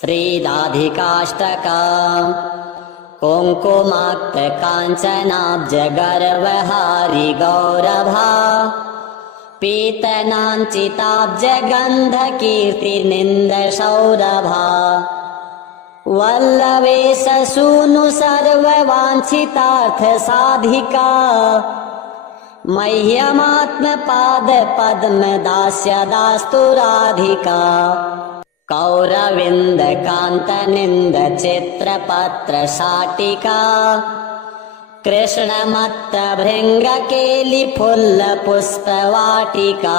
श्रीराधिकाष्टका कुङ्कुमाक्त काञ्चनाब्ज गर्वहारि गौरभा पीतनाञ्चिताब्ज गन्ध कीर्तिनिन्द सौरभा वल्लवेश सूनु सर्ववाञ्छितार्थ साधिका मह्यमात्मपाद पद्म दास्य दास्तु राधिका कौरविन्द कान्तनिन्द चित्रपत्र शाटिका कृष्णमत्त भृङ्गकेलि फुल्ल पुष्पवाटिका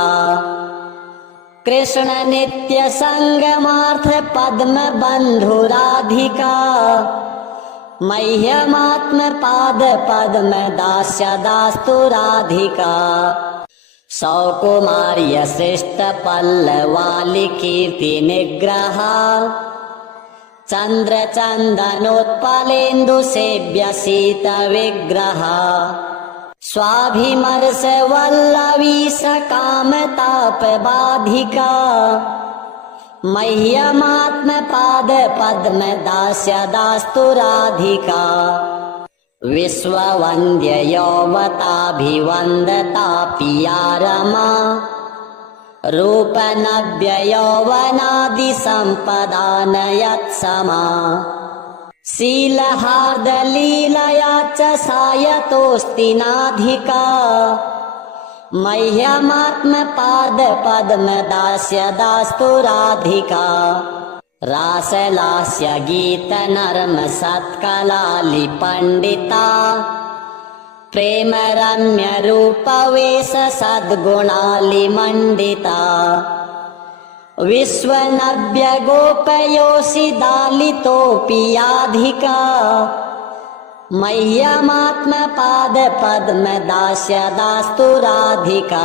कृष्ण नित्य संगमार्थ पद्म बन्धु राधिका मह्यमात्म पाद पद्म दास्य दास्तु राधिका सौकुमार्य श्रेष्ठ पल्लवालि कीर्ति निग्रहा चन्द्र चन्दनोत्पलेन्दु सेव्य शीत विग्रहा स्वाभिमर्श वल्लवी सकामताप बाधिका मह्यमात्म पाद पद्म दास्य दास्तु राधिका विश्ववन्द्य यौवताभिवन्दता पिया रमा रूपनव्य यौवनादि सम्पदानयत्समा शीलहार्दलीलया च सायतोऽस्ति नाधिका मह्यमात्म पाद पद्म दास्य दास्तु राधिका रासलास्य गीत नर्म सत्कलालि पंडिता प्रेम रम्य रूप वेश सद्गुणालि मंडिता विश्वनव्य गोपयोषि दालितोऽपि याधिका मह्यमात्म पाद पद्म दास्य दास्तु राधिका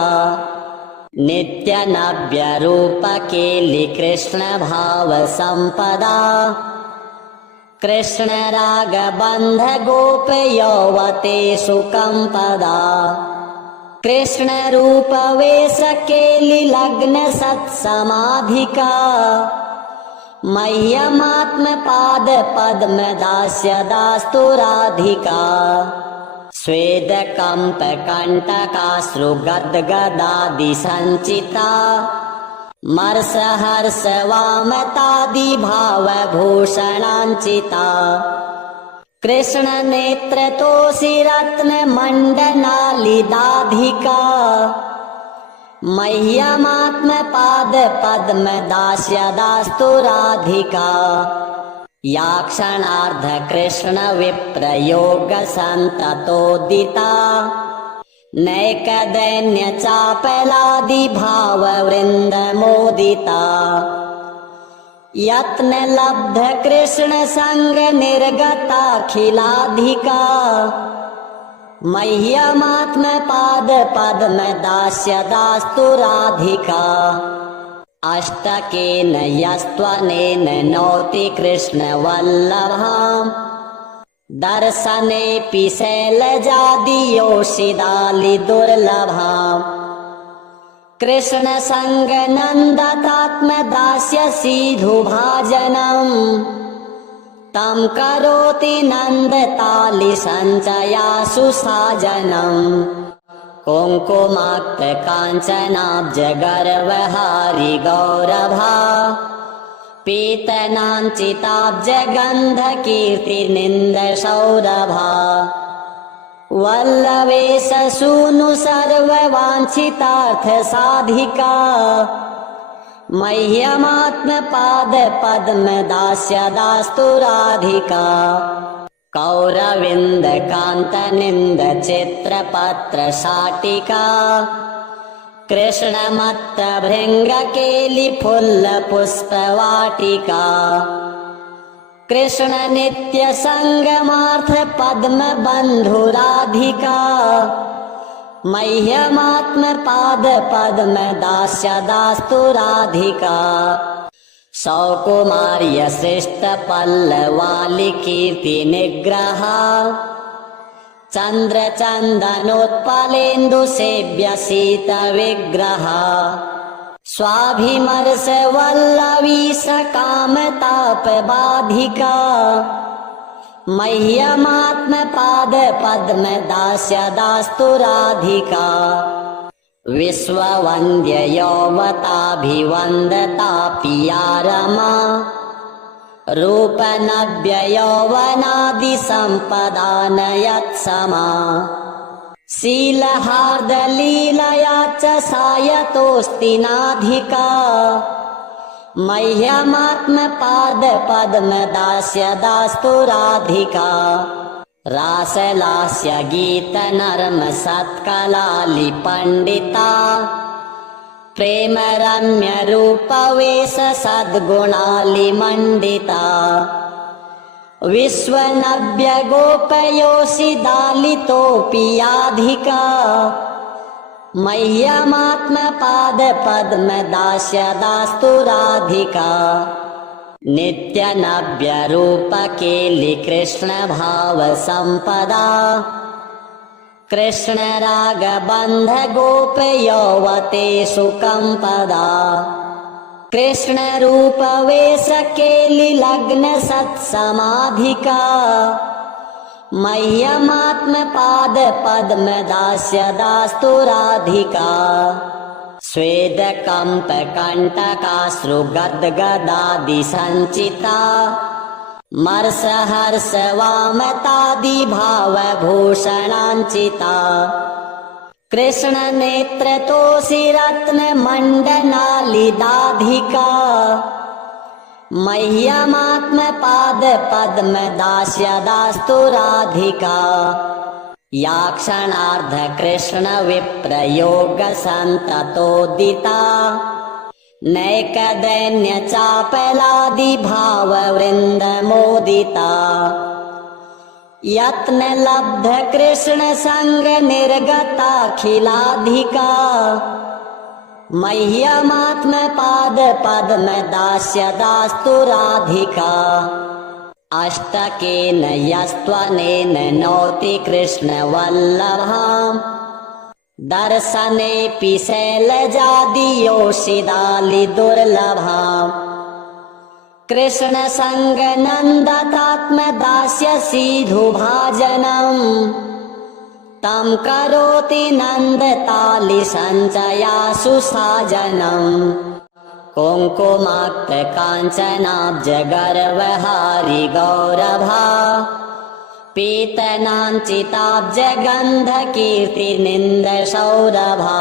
नित्य नव्य रूप केलि कृष्ण भाव संपदा कृष्ण राग बंध गोप यौवतेषु कंपदा कृष्ण रूप वेश केलि लग्न सत्समाधिका मह्यमात्म पाद पद्म दास्य दास्तु राधिका स्वेद कंप कंटकाश्रु गद्गदादि संचिता मर्ष हर्ष वामतादि भाव भूषणांचिता कृष्ण नेत्र तोषि रत्न मंडनालि दाधिका मह्यमात्म पाद पद्म दास्य दास्तु राधिका या क्षणार्ध कृष्ण विप्रयोग संततोदिता नैक दैन्य चापलादि भाव वृंद मोदिता यत्न लब्ध कृष्ण संग निर्गताखिलाधिका मह्यमात्म पाद पद्म दास्य दास्तु राधिका अष्टकेन यस्त्वनेन नौति कृष्ण वल्लभाम् दर्शनेऽपि शैलजादि योषिदालि दुर्लभाम् कृष्ण संग नन्दतात्म दास्य सीधुभाजनम् तं करोति नन्दतालि सञ्चयासु साजनम् कुङ्कुमाक्त काञ्चनाब्ज गर्वहारि गौरभा पीतनाञ्चिताब्ज गन्ध कीर्तिनिन्द सौरभा वल्लवेश सूनु सर्ववाञ्छितार्थ साधिका मह्यमात्म पाद पद्म दास्य दास्तु राधिका कौरविन्द कान्तनिन्द चित्रपत्र शाटिका कृष्णमत्त भृङ्गकेलि फुल्ल पुष्पवाटिका कृष्ण नित्य संगमार्थ पद्म बन्धु राधिका मह्यमात्म पाद पद्म दास्य दास्तु राधिका सौकुमार्य श्रेष्ठ पल्लवालि कीर्ति निग्रहा चन्द्र चन्दनोत्पलेन्दु सेव्य शीत विग्रहा स्वाभिमर्श वल्लवी सकामताप बाधिका मह्यमात्म पाद पद्म दास्य दास्तु राधिका विश्ववन्द्य यौवताभिवन्दता पिया रमा रूपनव्य यौवनादि सम्पदा नयत्समा शीलहार्दलीलया च सायतोऽस्ति नाधिका मह्यमात्म पाद पद्म दास्य दास्तु राधिका रासलास्य गीत नर्म सत्कलालि पंडिता प्रेम रम्य रूप वेश सद्गुणालि मंडिता विश्वनव्य गोपयोषि दालितोऽपि याधिका मह्यमात्म पाद पद्म दास्य दास्तु राधिका नित्यनव्य रूप केलि कृष्ण भाव संपदा कृष्ण राग बंध गोप यौवतेषु कंपदा कृष्ण रूप वेश केलि लग्न सत्समाधिका मह्यमात्म पाद पद्म दास्य दास्तु राधिका स्वेद कंप कंटकाश्रु गद्गदादि संचिता मर्ष हर्ष वामतादि भाव भूषणांचिता कृष्ण नेत्र तोषि रत्न मंडनालि दाधिका मह्यमात्म पाद पद्म दास्य दास्तु राधिका या क्षणार्ध कृष्ण विप्रयोग संततोदिता नैक दैन्य चापलादि भाव वृंद मोदिता यत्न लब्ध कृष्ण संग निर्गताखिलाधिका मह्यमात्म पाद पद्म दास्य दास्तु राधिका अष्टकेन यस्त्वनेन नौति कृष्ण वल्लभाम् दर्शनेऽपि शैलजादियोषिदालि दुर्लभाम् कृष्ण संग नन्दतात्म दास्य सीधुभाजनम् तं करोति नन्दतालि सञ्चयासु साजनम् कुङ्कुमाक्त काञ्चनाब्ज गर्वहारि गौरभा पीतनाञ्चिताब्ज गन्ध कीर्ति निन्द सौरभा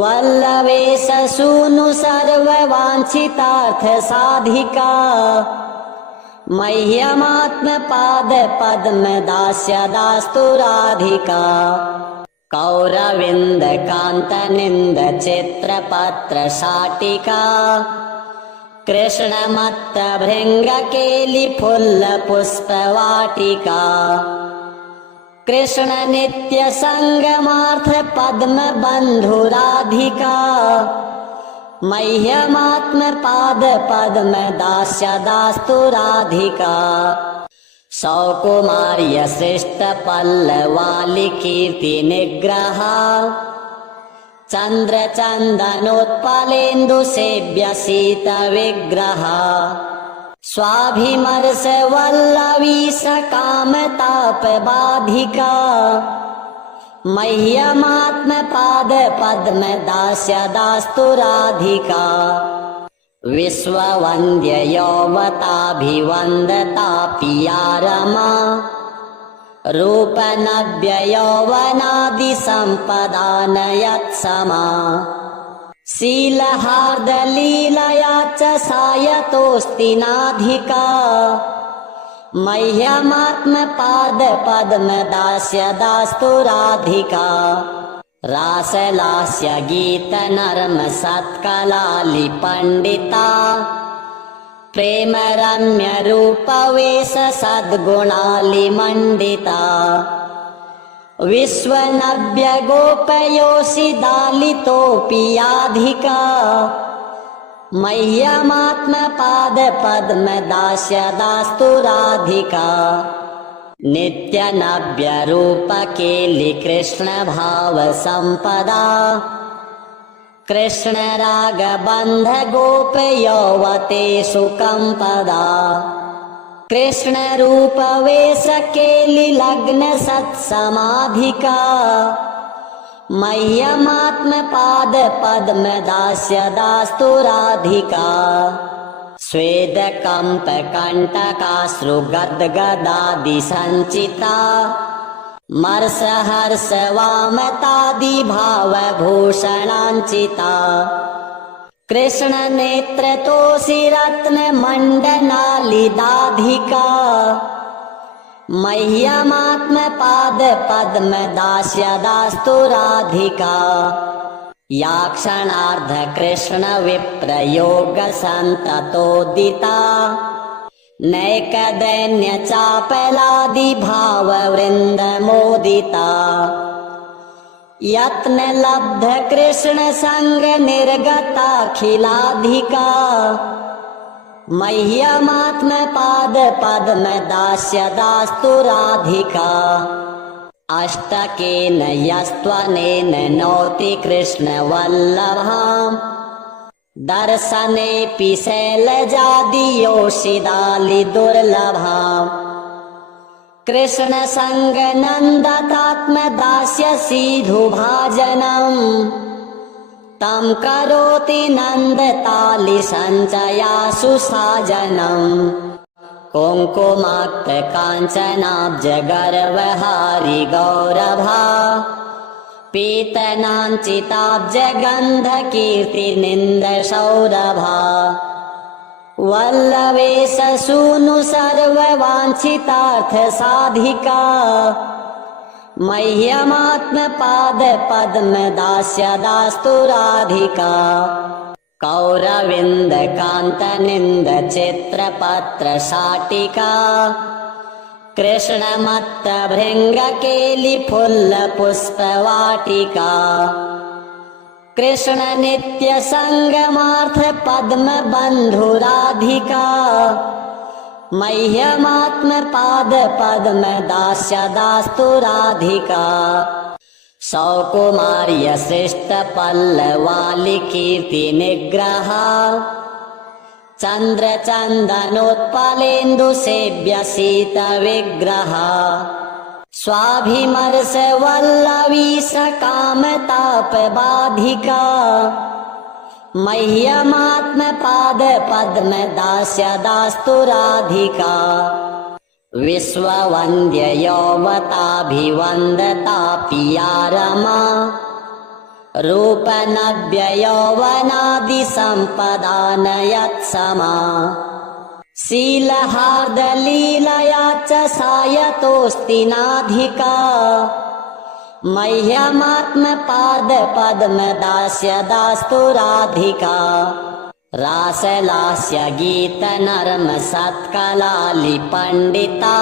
वल्लवेश सूनु सर्ववाञ्छितार्थ साधिका मह्यमात्म पाद पद्म दास्य दास्तु राधिका कौरविन्द कान्त निन्द चित्रपत्र शाटिका कृष्ण मत्त भृंग केलि फुल्ल पुष्प वाटिका कृष्ण नित्य संगमार्थ पद्म बंधु राधिका मह्यमात्म पाद पद्म दास्य दास्तु राधिका सौकुमार्य श्रेष्ठ पल्लवालि कीर्ति निग्रहा चंद्र चंदनोत्पलेन्दु सेव्य शीत विग्रहा स्वाभिमर्श वल्लवी सकामताप बाधिका मह्यमात्म पाद पद्म दास्य दास्तु राधिका विश्ववन्द्य यौवताभिवन्दता पिया रमा रूपनव्य यौवनादि सम्पदा नयत्समा शीलहार्दलीलया च सायतोऽस्ति नाधिका मह्यमात्म पाद पद्म दास्य दास्तु राधिका रासलास्य गीत नर्म सत्कलालि पंडिता प्रेम रम्य रूप वेश सद्गुणालि मंडिता विश्वनव्य गोपयोषि दालितोऽपि याधिका मह्यमात्म पाद पद्म दास्य दास्तु राधिका नित्यनव्य रूप केलि कृष्ण भाव संपदा कृष्ण राग बंध गोप यौवतेषु कंपदा कृष्ण रूप वेश केलि लग्न सत्समाधिका मह्यमात्म पाद पद्म दास्य दास्तु राधिका स्वेद कंप कंटकाश्रु गद्गदादि संचिता मर्ष हर्ष वामतादि भाव भूषणांचिता कृष्ण नेत्र तोषि रत्न मंडनालिदाधिका मह्यमात्म पाद पद्म दास्य दास्तु राधिका या क्षणार्ध कृष्ण विप्र योग संततोदिता नैक दैन्य चापलादि भाव वृंद मोदिता यत्न लब्ध कृष्ण संग निर्गताखिलाधिका मह्यमात्म पाद पद्म दास्य दास्तु राधिका अष्टकेन यस्त्वनेन नौति कृष्ण वल्लभाम् दर्शनेऽपि शैलजादि योषिदालि दुर्लभाम् कृष्ण संग नन्दतात्म दास्य सीधुभाजनम् तं करोति नन्दतालि सञ्चयासु साजनम् कुङ्कुमाक्त काञ्चनाब्ज गर्वहारि गौरभा पीतनाञ्चिताब्ज गन्ध कीर्ति निन्द सौरभा वल्लवेश सूनु सर्ववाञ्छितार्थ साधिका मह्यमात्म पाद पद्म दास्य दास्तु राधिका कौरविन्द कान्त निन्द चित्रपत्र शाटिका कृष्ण मत्त भृंग केलि फुल्ल पुष्प वाटिका कृष्ण नित्य संगमार्थ पद्म बंधु राधिका मह्यमात्म पाद पद्म दास्य दास्तु राधिका सौकुमार्य शिष्ट पल्लवालि कीर्ति निग्रहा चंद्र चंदनोत्पलेन्दु सेव्य शीत विग्रहा स्वाभिमर्श वल्लवी सकाम ताप बाधिका मह्यमात्म पाद पद्म दास्य दास्तु राधिका विश्ववन्द्य यौवताभिवन्दता पिया रमा रूपनव्य यौवनादि सम्पदानयत्समा शीलहार्द लीलया च सायतोऽस्ति नाधिका मह्यमात्म पाद पद्म दास्य दास्तु राधिका रासलास्य गीत नर्म सत्कलालि पंडिता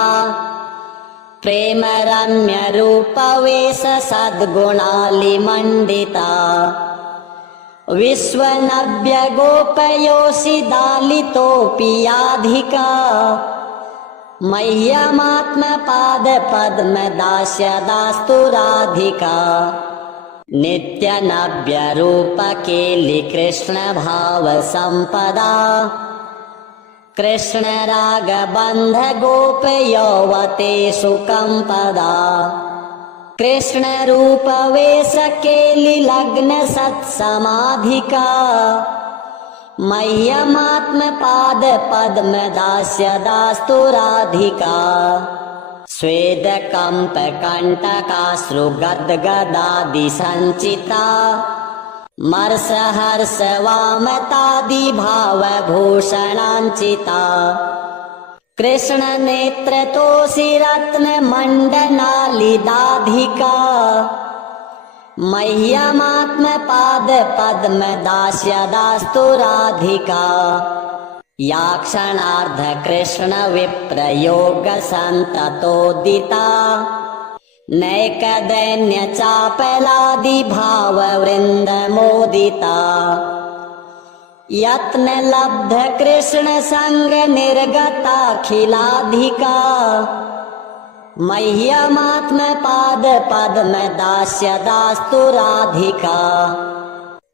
प्रेम रम्य रूप वेश सद्गुणालि मंडिता विश्वनव्य गोपयोषि दालितोऽपि याधिका मह्यमात्म पाद पद्म दास्य दास्तु राधिका नित्य नव्य रूप केलि कृष्ण भाव संपदा कृष्ण राग बंध गोप यौवतेषु कंपदा कृष्ण रूप वेश केलि लग्न सत्समाधिका मह्यमात्म पाद पद्म दास्य दास्तु राधिका स्वेद कंप कंटकाश्रु गद्गदादि संचिता मर्ष हर्ष वामतादि भाव भूषणांचिता कृष्ण नेत्र तोषि रत्न मंडनालिदाधिका मह्यमात्म पाद पद्म दास्य दास्तु राधिका या क्षणार्ध कृष्ण विप्र योग संततोदिता नैक दैन्य चापलादि भाव वृंद मोदिता यत्न लब्ध कृष्ण संग निर्गताखिलाधिका मह्यमात्म पाद पद्म दास्य दास्तु राधिका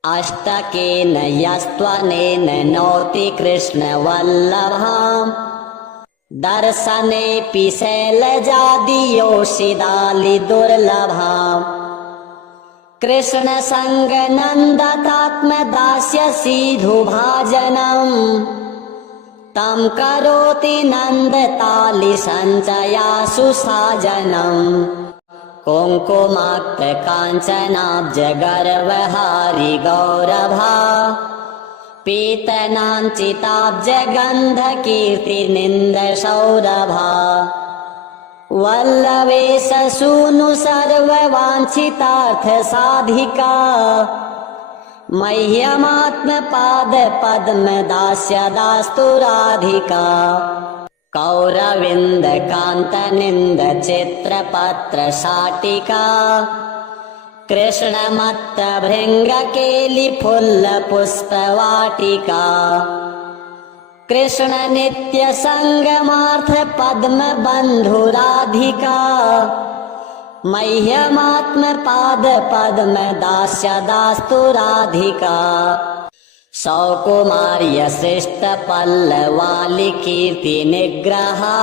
अष्टकेन यस्त्वनेन नौति कृष्णवल्लभाम् दर्शनेऽपि शैलजादियोषिदालिदुर्लभाम् कृष्णसङ्गनन्दतात्मदास्यसीधुभाजनम् तं करोति नन्दतालिसञ्चयासु साजनम् कुङ्कुमाक्तकाञ्चनाब्जगर्वहारि गौरभा पीतनाञ्चिताब्जगन्धकीर्तिनिन्दसौरभा वल्लवेशसूनु सर्ववाञ्छितार्थसाधिका मह्यमात्मपादपद्मदास्यदास्तु राधिका कौरविन्दकान्तनिन्दचित्रपत्रशाटिका कृष्णमत्तभृङ्गकेलिफुल्लपुष्पवाटिका कृष्णनित्यसङ्गमार्थपद्मबन्धुराधिका मह्यमात्मपादपद्मदास्यदास्तु राधिका सौकुमार्यसृष्टपल्लवालिकीर्तिनिग्रहा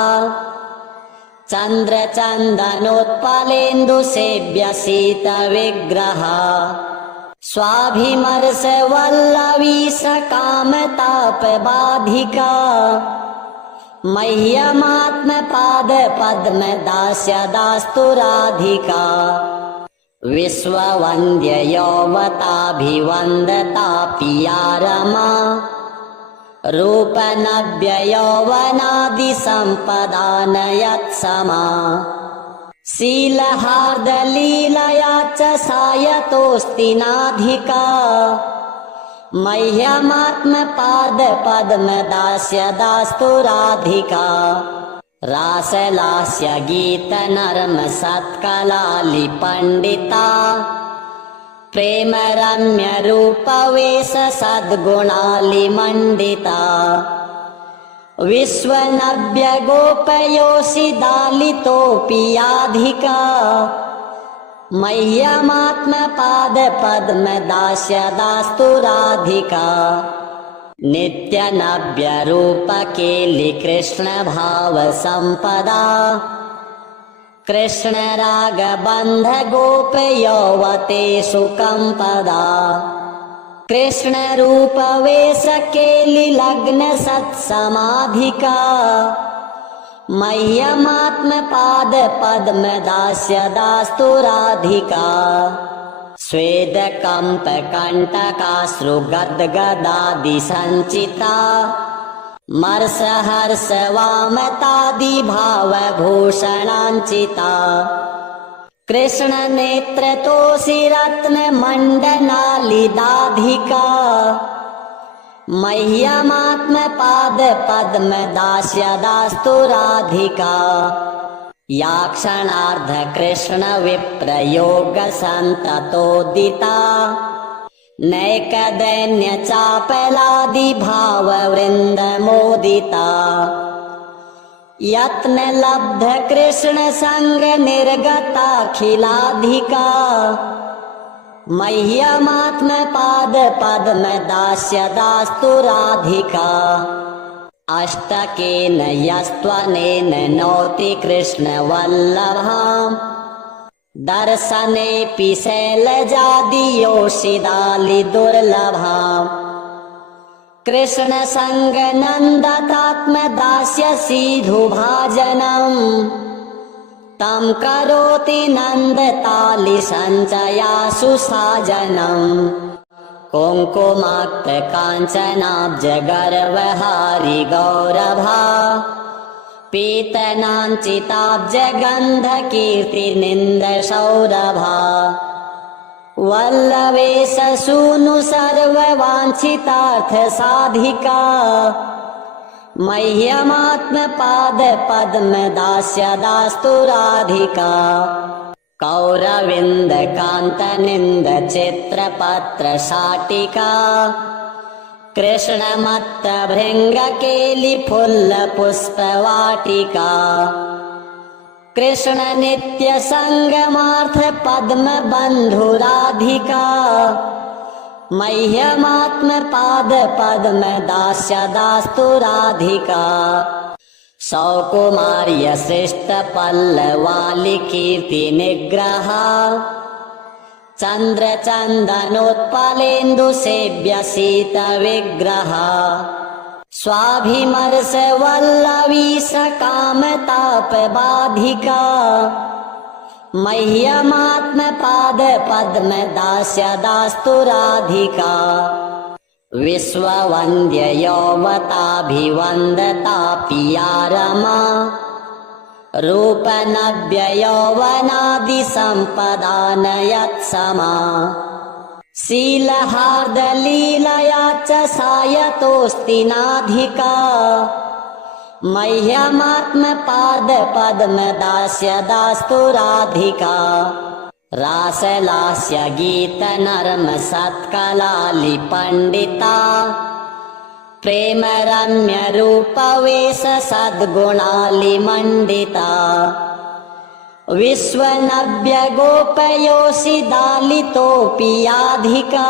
चन्द्रचन्दनोत्पलेन्दुसेव्यसीतविग्रहा स्वाभिमर्शवल्लवी सकामतापबाधिका मह्यमात्मपादपद्मदास्यदास्तु राधिका विश्ववन्द्ययौवताभिवन्दता पिया रमा रूपनव्ययौवनादिसम्पदानयत्समा शीलहार्दलीलया च सायतोऽस्ति नाधिका मह्यमात्मपादपद्मदास्यदास्तु राधिका रासलास्य गीतनर्म सत्कलालिपण्डिता प्रेमरम्यरूपवेश सद्गुणालिमण्डिता विश्वनव्यगोपयोषिदालितोऽपि याधिका मह्यमात्मपादपद्मदास्यदास्तु राधिका नित्यनव्यरूपकेलिकृष्णभावसम्पदा कृष्णरागबन्धगोपयौवतेषु कम्पदा कृष्णरूपवेशकेलिलग्नसत्समाधिका मह्यमात्मपादपद्मदास्यदास्तु राधिका स्वेदकम्पकण्टकाश्रुगद्गदादिसञ्चिता मर्षहर्षवामतादिभावभूषणाञ्चिता कृष्णनेत्रतोषिरत्नमण्डनालिदाधिका मह्यमात्मपादपद्मदास्यदास्तु राधिका या क्षणार्धकृष्णविप्रयोगसन्ततोदिता नैकदैन्यचापलादिभाववृन्दमोदिता यत्नलब्धकृष्णसङ्गनिर्गताखिलाधिका मह्यमात्मपादपद्मदास्यदास्तु राधिका अष्टकेन यस्त्वनेन नौति कृष्णवल्लभाम् दर्शनेऽपि शैलजादियोषिदालिदुर्लभाम् कृष्णसङ्गनन्दतात्मदास्यसीधुभाजनम् तं करोति नन्दतालिसञ्चयासु साजनम् कुङ्कुमाक्तकाञ्चनाब्जगर्वहारि गौरभा पीतनाञ्चिताब्जगन्धकीर्तिनिन्दसौरभा वल्लवेशसूनु सर्ववाञ्छितार्थसाधिका मह्यमात्मपादपद्मदास्यदास्तु राधिका कौरविन्दकान्तनिन्दचित्रपत्रशाटिका कृष्णमत्तभृङ्गकेलिफुल्लपुष्पवाटिका कृष्णनित्यसङ्गमार्थपद्मबन्धुराधिका मह्यमात्मपादपद्मदास्यदास्तु राधिका सौकुमार्यसृष्टपल्लवालिकीर्तिनिग्रहा चन्द्रचन्दनोत्पलेन्दुसेव्यसीतविग्रहा स्वाभिमर्शवल्लवी सकामतापबाधिका मह्यमात्मपादपद्मदास्यदास्तु राधिका विश्ववन्द्ययौवताभिवन्दता पिया रमा रूपनव्ययौवनादिसम्पदानयत्समा शीलहार्दलीलया च सायतोऽस्ति नाधिका मह्यमात्मपादपद्मदास्यदास्तु राधिका रासलास्य गीतनर्म सत्कलालिपण्डिता प्रेमरम्यरूपवेश सद्गुणालिमण्डिता विश्वनव्यगोपयोषिदालितोऽपि याधिका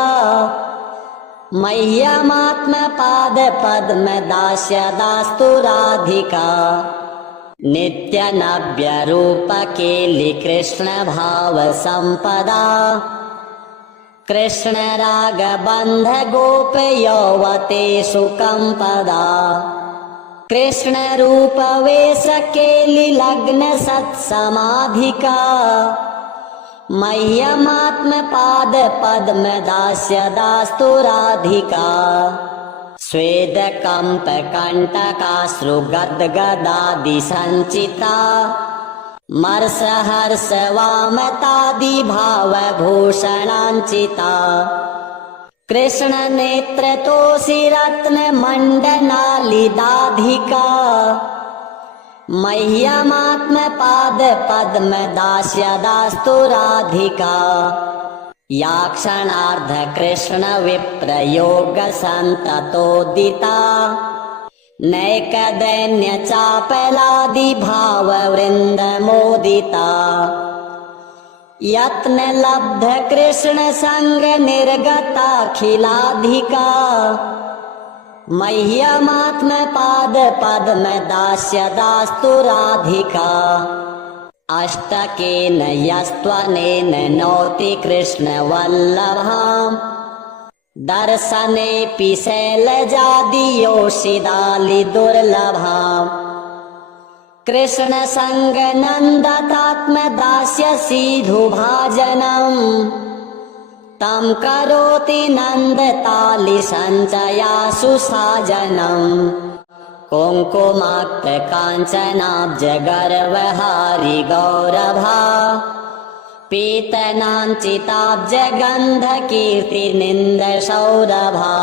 मह्यमात्मपादपद्मदास्यदास्तु राधिका नित्यनव्यरूपकेलिकृष्णभावसम्पदा कृष्णरागबन्धगोपयौवतेषु कम्पदा कृष्णरूपवेशकेलिलग्नसत्समाधिका मह्यमात्मपादपद्मदास्यदास्तु राधिका स्वेदकम्पकण्टकाश्रुगद्गदादिसञ्चिता मर्षहर्षवामतादिभावभूषणाञ्चिता कृष्णनेत्रतोषिरत्नमण्डनालिदाधिका मह्यमात्मपादपद्मदास्यदास्तु राधिका या क्षणार्धकृष्णविप्रयोगसन्ततोदिता नैकदैन्यचापलादिभाववृन्दमोदिता यत्नलब्धकृष्णसङ्गनिर्गताखिलाधिका मह्यमात्मपादपद्मदास्यदास्तु राधिका अष्टकेन यस्त्वनेन नौति कृष्णवल्लभाम् दर्शनेऽपि शैलजादियोषिदालिदुर्लभाम् कृष्णसङ्गनन्दतात्मदास्यसीधुभाजनम् तं करोति नन्दतालिसञ्चयासु साजनम् कुङ्कुमाक्तकाञ्चनाब्जगर्वहारि गौरभा पीतनाञ्चिताब्जगन्धकीर्तिनिन्दसौरभा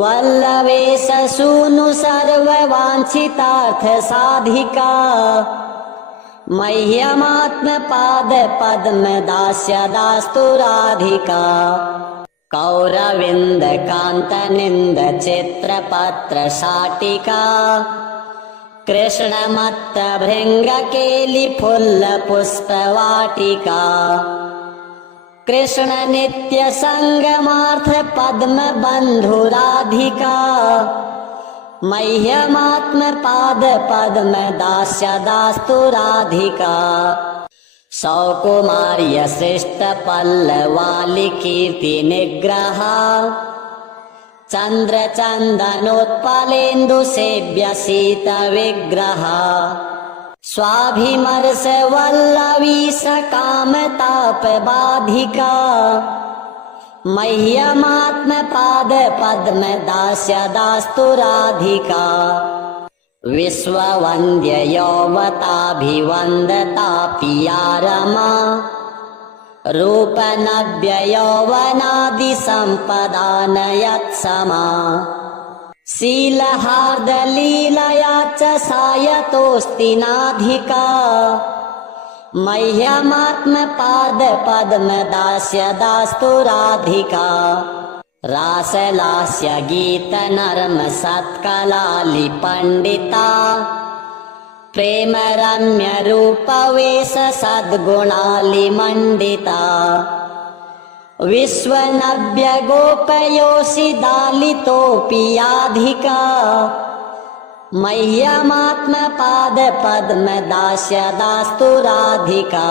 वल्लवेशसूनु सर्ववाञ्छितार्थसाधिका मह्यमात्मपादपद्मदास्यदास्तु राधिका कौरविन्दकान्तनिन्दचित्रपत्रशाटिका कृष्णमत्तभृङ्गकेलिफुल्लपुष्पवाटिका कृष्णनित्यसङ्गमार्थपद्मबन्धुराधिका मह्यमात्मपादपद्मदास्यदास्तु राधिका सौकुमार्यसृष्टपल्लवालिकीर्तिनिग्रहा चन्द्रचन्दनोत्पलेन्दुसेव्यसीतविग्रहा स्वाभिमर्शवल्लवी सकामतापबाधिका मह्यमात्मपादपद्मदास्यदास्तु राधिका विश्ववन्द्ययौवताभिवन्दता पिया रमा रूपनव्ययौवनादिसम्पदानयत्समा शीलहार्दलीलया च सायतोऽस्ति नाधिका मह्यमात्मपादपद्मदास्यदास्तु राधिका रासलास्य गीतनर्म सत्कलालिपण्डिता प्रेमरम्यरूपवेश सद्गुणालिमण्डिता विश्वनव्यगोपयोषिदालितोऽपि याधिका मह्यमात्मपादपद्मदास्यदास्तु राधिका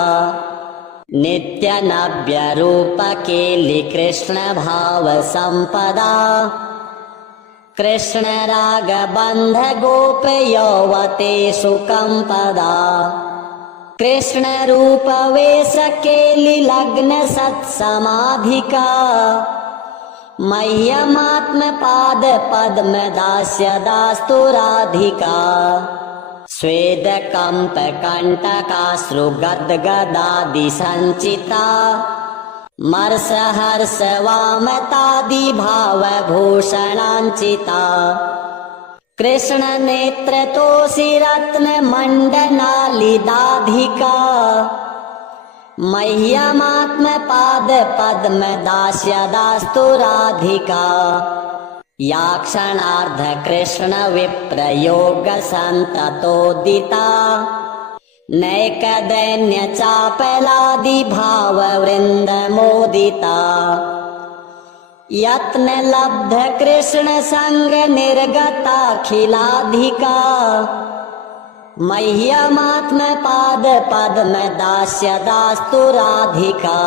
नित्यनव्यरूपकेलि कृष्णभावसम्पदा कृष्णरागबन्धगोपयौवतेषु कम्पदा कृष्णरूपवेशकेलिलग्नसत्समाधिका मह्यमात्मपादपद्मदास्यदास्तु राधिका स्वेदकम्पकण्टकाश्रुगद्गदादिसञ्चिता मर्षहर्षवामतादिभावभूषणाञ्चिता कृष्णनेत्रतोषिरत्नमण्डनालिदाधिका मह्यमात्मपादपद्मदास्यदास्तु राधिका या क्षणार्धकृष्णविप्रयोगसन्ततोदिता नैकदैन्यचापलादिभाववृन्दमोदिता यत्नलब्धकृष्णसङ्गनिर्गताखिलाधिका मह्यमात्मपादपद्मदास्यदास्तु राधिका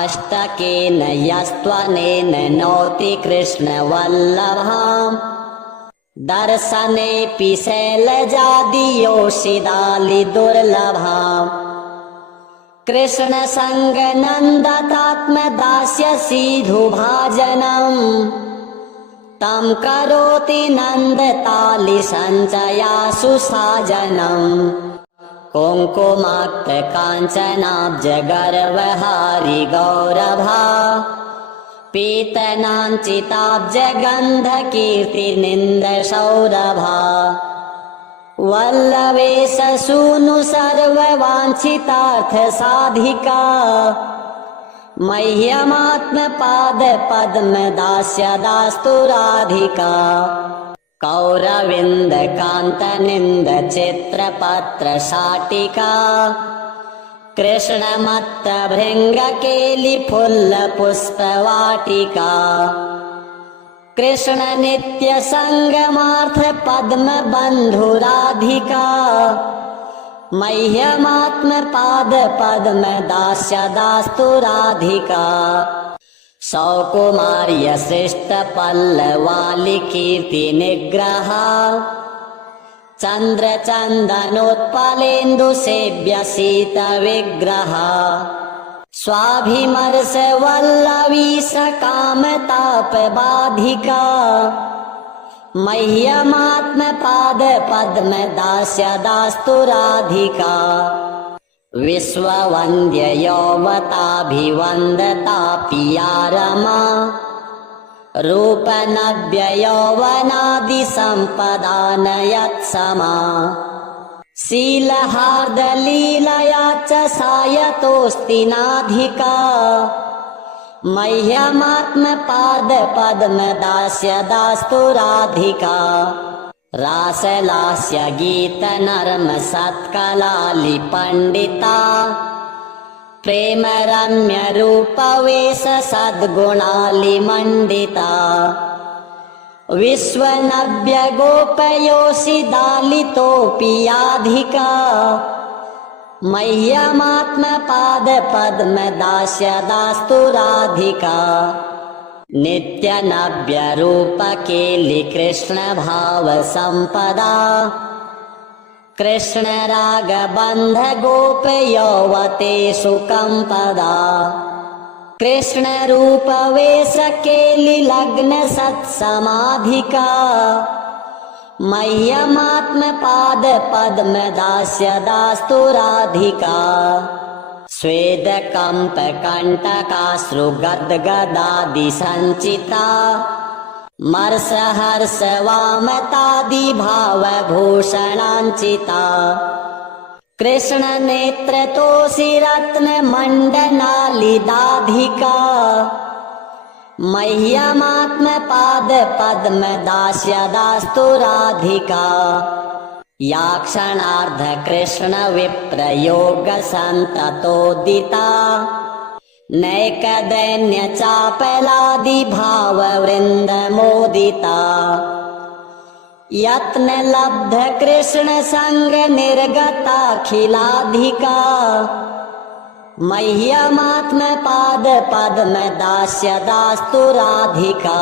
अष्टकेन यस्त्वनेन नौति कृष्णवल्लभाम् दर्शनेऽपि शैलजादियोषिदालिदुर्लभाम् कृष्णसङ्गनन्दतात्मदास्यसीधुभाजनम् तं करोति नन्दतालिसञ्चयासु साजनम् कुङ्कुमाक्तकाञ्चनाब्जगर्वहारि गौरभा पीतनाञ्चिताब्जगन्धकीर्तिनिन्दसौरभा वल्लवेशसूनु सर्ववाञ्छितार्थसाधिका मह्यमात्मपादपद्मदास्यदास्तु राधिका कौरविन्दकान्तनिन्दचित्रपत्रशाटिका कृष्णमत्तभृङ्गकेलिफुल्लपुष्पवाटिका कृष्णनित्यसङ्गमार्थपद्मबन्धुराधिका मह्यमात्मपादपद्मदास्यदास्तु राधिका सौकुमार्यसृष्टपल्लवालिकीर्तिनिग्रहा चन्द्रचन्दनोत्पलेन्दुसेव्यसीतविग्रहा स्वाभिमर्शवल्लवी सकामतापबाधिका मह्यमात्मपादपद्मदास्यदास्तु राधिका विश्ववन्द्ययौवताभिवन्दतापि या रमा रूपनव्ययौवनादिसम्पदानयत्समा शीलहार्दलीलया च सायतोऽस्ति नाधिका मह्यमात्मपादपद्मदास्यदास्तु राधिका रासलास्यगीतनर्मसत्कलालिपण्डिता प्रेमरम्यरूपवेशसद्गुणालिमण्डिता विश्वनव्यगोपयोषिदालितोऽपि याधिका मह्यमात्मपादपद्मदास्यदास्तु राधिका नित्यनव्यरूपकेलि कृष्णभावसम्पदा कृष्णरागबन्धगोपयौवतेषु कम्पदा कृष्णरूपवेशकेलिलग्नसत्समाधिका मह्यमात्मपादपद्मदास्यदास्तु राधिका स्वेदकम्पकण्टकाश्रुगद्गदादिसञ्चिता मर्षहर्षवामतादिभावभूषणाञ्चिता कृष्णनेत्रतोषिरत्नमण्डनालिदाधिका मह्यमात्मपादपद्मदास्यदास्तु राधिका या क्षणार्धकृष्णविप्रयोगसन्ततोदिता नैकदैन्य चापलादि भाव वृंद मोदिता यत्न लब्ध कृष्ण संग निर्गताखिलाधिका मह्यमात्म पाद पद्म दास्य दास्तु राधिका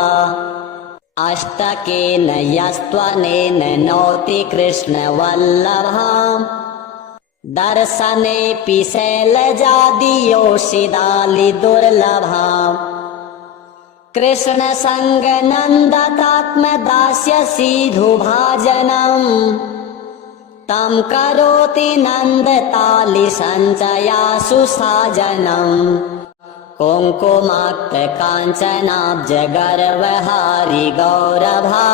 अष्टकेन यस्त्वनेन नौति कृष्ण वल्लभाम् दर्शनेऽपि शैलजादियोषिदालि दुर्लभाम् कृष्ण संग नन्दतात्म दास्य सीधुभाजनम् तं करोति नन्दतालि सञ्चयासु साजनम् कुङ्कुमाक्त काञ्चनाब्ज गर्वहारि गौरभा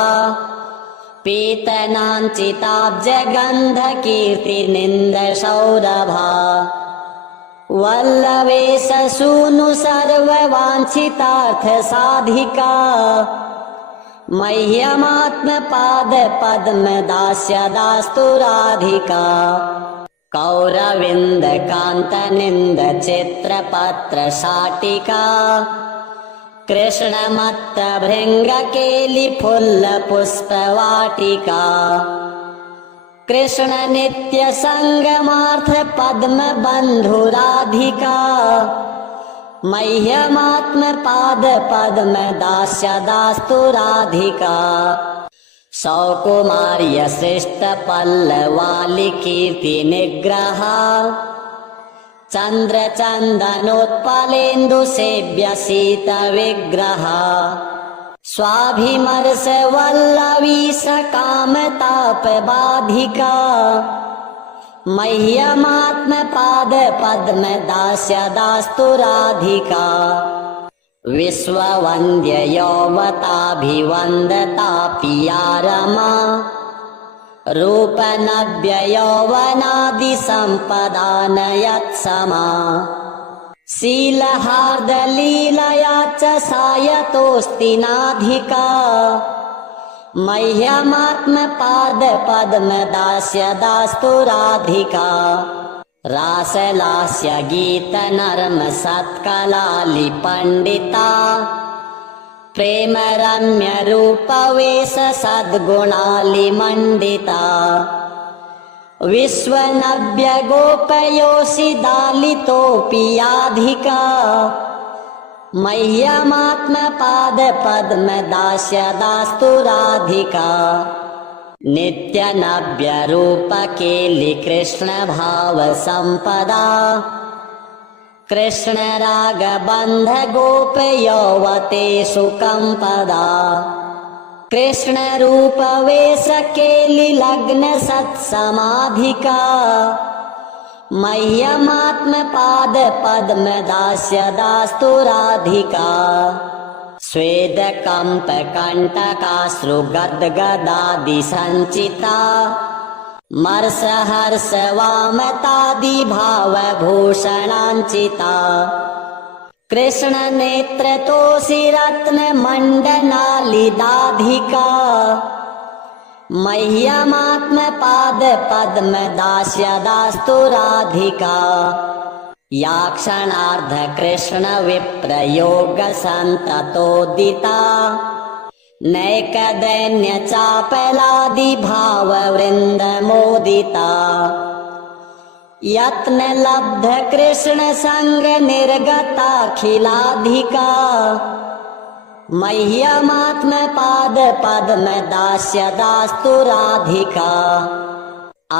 पीतनाञ्चिताब्ज गन्ध कीर्ति निन्द सौरभा वल्लवेश सूनु सर्ववाञ्छितार्थ साधिका मह्यमात्म पाद पद्म दास्य दास्तु राधिका कौरविन्द कान्त निन्द चित्रपत्र शाटिका कृष्णमत्त भृङ्ग केलि फुल्ल पुष्प वाटिका कृष्ण नित्य संगमार्थ पद्म बन्धु राधिका मह्यमात्म पाद पद्म दास्य दास्तु राधिका सौकुमार्य सृष्ट पल्लवालि कीर्ति निग्रहा चन्द्र चन्दनोत्पलेन्दु सेव्य शीत विग्रहा स्वाभिमर्श वल्लवी सकामताप बाधिका मह्यमात्म पाद पद्म दास्य दास्तु राधिका विश्ववन्द्य यौवताभिवन्दता पिया रमा रूपनव्य यौवनादि सम्पदा यत्समा शीलहार्दलीलया च सायतोऽस्ति नाधिका मह्यमात्म पाद पद्म दास्य दास्तु राधिका रासलास्य गीत नर्म सत्कलालि पंडिता प्रेम रम्य रूप वेश सद्गुणालि मंडिता विश्वनव्य गोपयोषि दालितोऽपि याधिका मह्यमात्म पाद पद्म दास्य दास्तु राधिका नित्य नव्य रूप केलि कृष्ण भाव संपदा कृष्ण राग बंध गोप यौवतेषु कंपदा कृष्ण रूप वेश केलि लग्न सत्समाधिका मह्यमात्म पाद पद्म दास्य दास्तु राधिका स्वेद कंप कंटकाश्रु गद्गदादि संचिता मर्ष हर्ष वामतादि भाव भूषणांचिता कृष्ण नेत्र तोषि रत्न मंडनालि दाधिका मह्यमात्म पाद पद्म दास्य दास्तु राधिका या क्षणार्ध कृष्ण विप्रयोग संततोदिता नैकदैन्य चापलादि भाव वृंद मोदिता यत्न लब्ध कृष्ण संग निर्गताखिलाधिका मह्यमात्म पाद पद्म दास्य दास्तु राधिका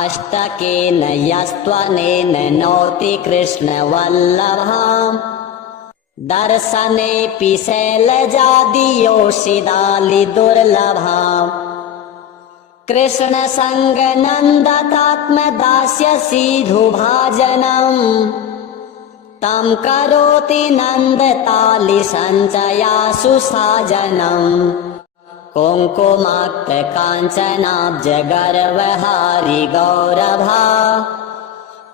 अष्टकेन यस्त्वनेन नौति कृष्ण वल्लभाम् दर्शनेऽपि शैलजादियोषिदालि दुर्लभाम् कृष्ण संग नन्दतात्म दास्य सीधुभाजनम् तं करोति नन्दतालि सञ्चयासु साजनम् कुङ्कुमाक्त काञ्चनाब्ज गर्वहारि गौरभा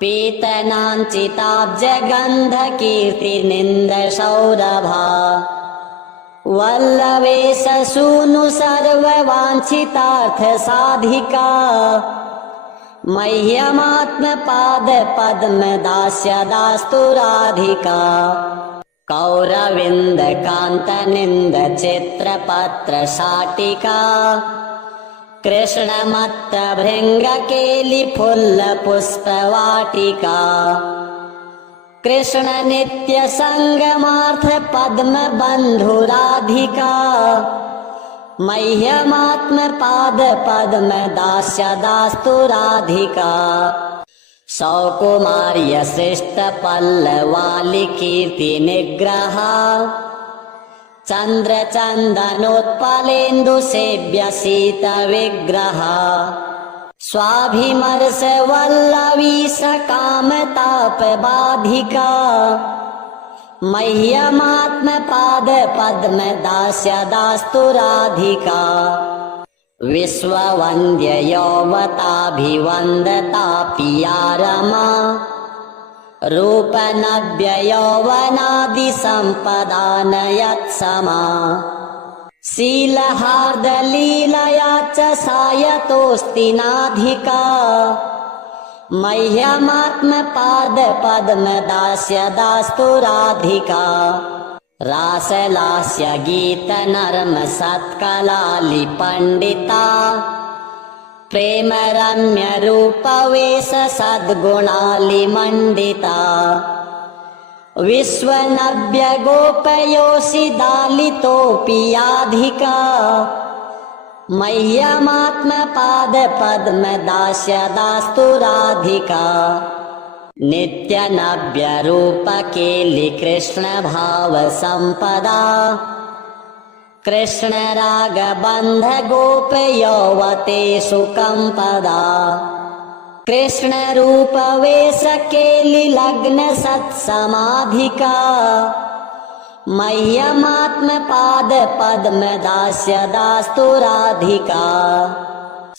पीतनाञ्चिताब्ज गन्ध कीर्ति निन्द सौरभा वल्लवेश सूनु सर्ववाञ्छितार्थ साधिका मह्यमात्म पाद पद्म दास्य दास्तु राधिका कौरविन्दकान्तनिन्दचित्रपत्रशाटिका कृष्णमत्तभृङ्गकेलिफुल्लपुष्पवाटिका कृष्णनित्यसङ्गमार्थपद्मबन्धुराधिका मह्यमात्मपादपद्मदास्यदास्तु राधिका सौकुमार्यसृष्टपल्लवालिकीर्तिनिग्रहा चन्द्रचन्दनोत्पलेन्दुसेव्यसीतविग्रहा स्वाभिमर्शवल्लवी सकामतापबाधिका मह्यमात्मपादपद्मदास्यदास्तु राधिका विश्ववन्द्ययौवताभिवन्दता रमा रूपनव्ययौवनादिसम्पदानयत्समा शीलहार्दलीलया च सायतोऽस्ति नाधिका मह्यमात्मपादपद्मदास्यदास्तु राधिका रासलास्य गीतनर्म सत्कलालिपण्डिता प्रेमरम्यरूपवेश सद्गुणालिमण्डिता विश्वनव्यगोपयोषिदालितोऽपि याधिका मह्यमात्मपादपद्मदास्यदास्तु राधिका नित्यनव्यरूपकेलिकृष्णभावसम्पदा कृष्णरागबन्धगोपयौवतेषु कम्पदा कृष्णरूपवेशकेलिलग्नसत्समाधिका मह्यमात्मपादपद्मदास्यदास्तु राधिका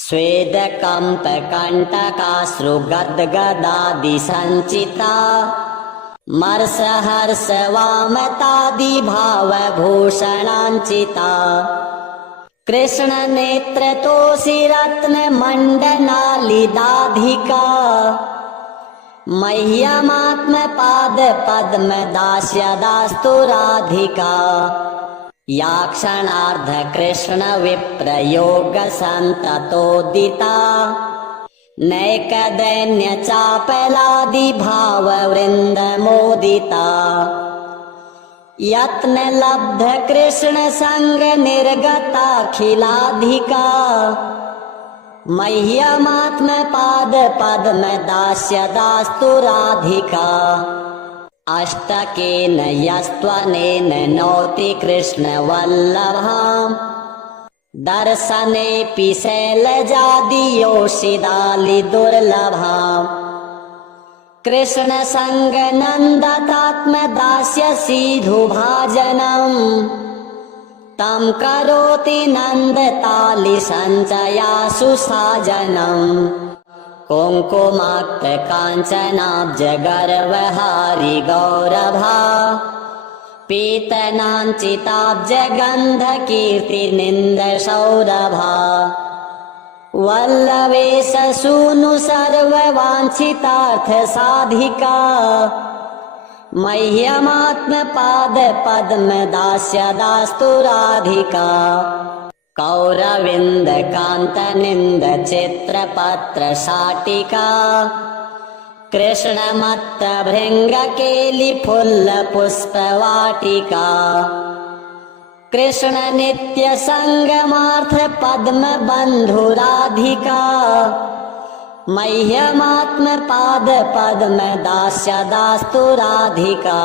स्वेदकम्पकण्टकाश्रुगद्गदादिसञ्चिता मर्षहर्षवामतादिभावभूषणाञ्चिता कृष्णनेत्रतोषिरत्नमण्डनालिदाधिका मह्यमात्मपादपद्मदास्यदास्तु राधिका या क्षणार्धकृष्णविप्रयोगसन्ततोदिता नैकदैन्यचापलादिभाववृन्दमोदिता यत्नलब्धकृष्णसङ्गनिर्गताखिलाधिका मह्यमात्मपादपद्मदास्यदास्तु राधिका अष्टकेन यस्त्वनेन नौति कृष्णवल्लभाम् दर्शनेऽपि शैलजादियोषिदालिदुर्लभाम् कृष्णसङ्गनन्दतात्मदास्यसीधुभाजनम् तं करोति नन्दतालिसञ्चयासु साजनम् कुङ्कुमाक्तकाञ्चनाब्जगर्वहारि गौरभा पीतनाञ्चिताब्जगन्धकीर्तिनिन्दसौरभा वल्लवेशसूनु सर्ववाञ्छितार्थसाधिका मह्यमात्मपादपद्मदास्यदास्तु राधिका कौरविन्दकान्तनिन्दचित्रपत्रशाटिका कृष्णमत्तभृङ्गकेलिफुल्लपुष्पवाटिका कृष्णनित्यसङ्गमार्थपद्मबन्धुराधिका मह्यमात्मपादपद्मदास्यदास्तु राधिका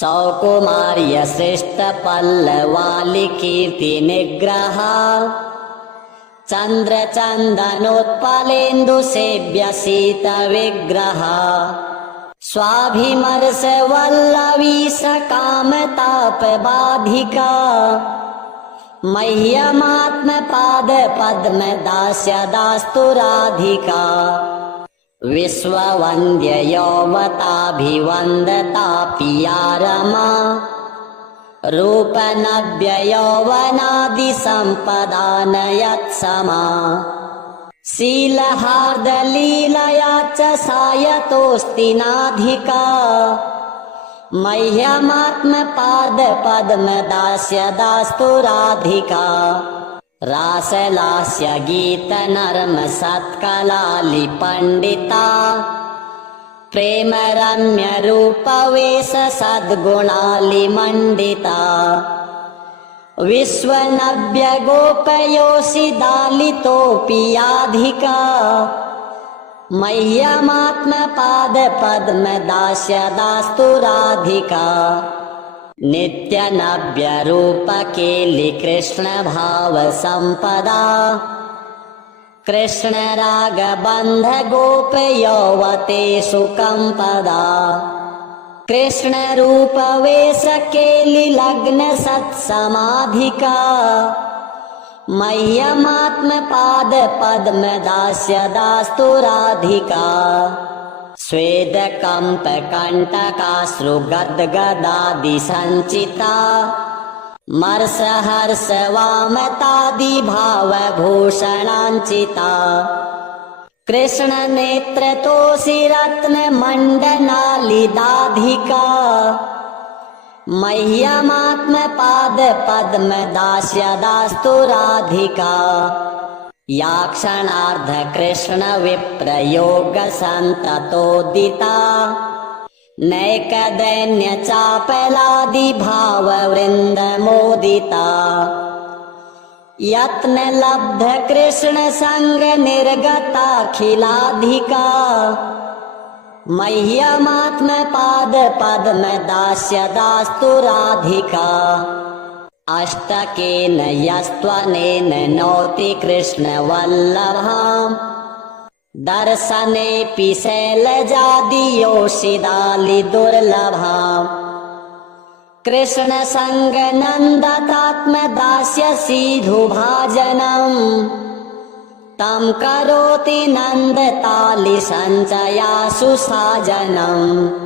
सौकुमार्यसृष्टपल्लवालिकीर्तिनिग्रहा चन्द्रचन्दनोत्पलेन्दुसेव्यसीतविग्रहा स्वाभिमर्शवल्लवी सकामतापबाधिका मह्यमात्मपादपद्मदास्यदास्तु राधिका विश्ववन्द्ययौवताभिवन्दता रमा रूपनव्ययौवनादिसम्पदानयत्समा शीलहार्दलीलया च सायतोऽस्ति नाधिका मह्यमात्मपाद पद्म दास्य दास्तु राधिका रासलास्य गीत नर्म सत्कलाली पंडिता प्रेम रम्य रूप वेश सद्गुणाली मंडिता विश्वनव्य गोपयोषि दालितोऽपि याधिका मह्यमात्मपाद पद्म दास्य दास्तु राधिका नित्य नव्य रूप केलि कृष्ण भाव संपदा कृष्ण राग बंध गोप यौवतेषु कंपदा कृष्ण रूप वेश केलि लग्न सत्समाधिका मह्यमात्मपाद पद्म दास्य दास्तु राधिका स्वेद कंप कंटकाश्रु गद्गदादि संचिता मर्ष हर्ष वामतादि भाव भूषणांचिता कृष्ण नेत्र तोषि रत्न मंडनाली दाधिका मह्यमात्मपाद पद्म दास्य दास्तु राधिका या क्षणार्ध कृष्ण विप्र योग संततोदिता नैक दैन्य चापलादि भाव वृंद मोदिता यत्न लब्ध कृष्ण संग निर्गताखिलाधिका मह्यमात्मपाद पद्म दास्य दास्तु राधिका अष्टकेन यस्त्वनेन नौति कृष्ण वल्लभाम् दर्शनेऽपि शैलजादियोषिदालि दुर्लभाम् कृष्ण संग नन्दतात्म दास्य सीधुभाजनम् तं करोति नन्दतालि सञ्चयासु साजनम्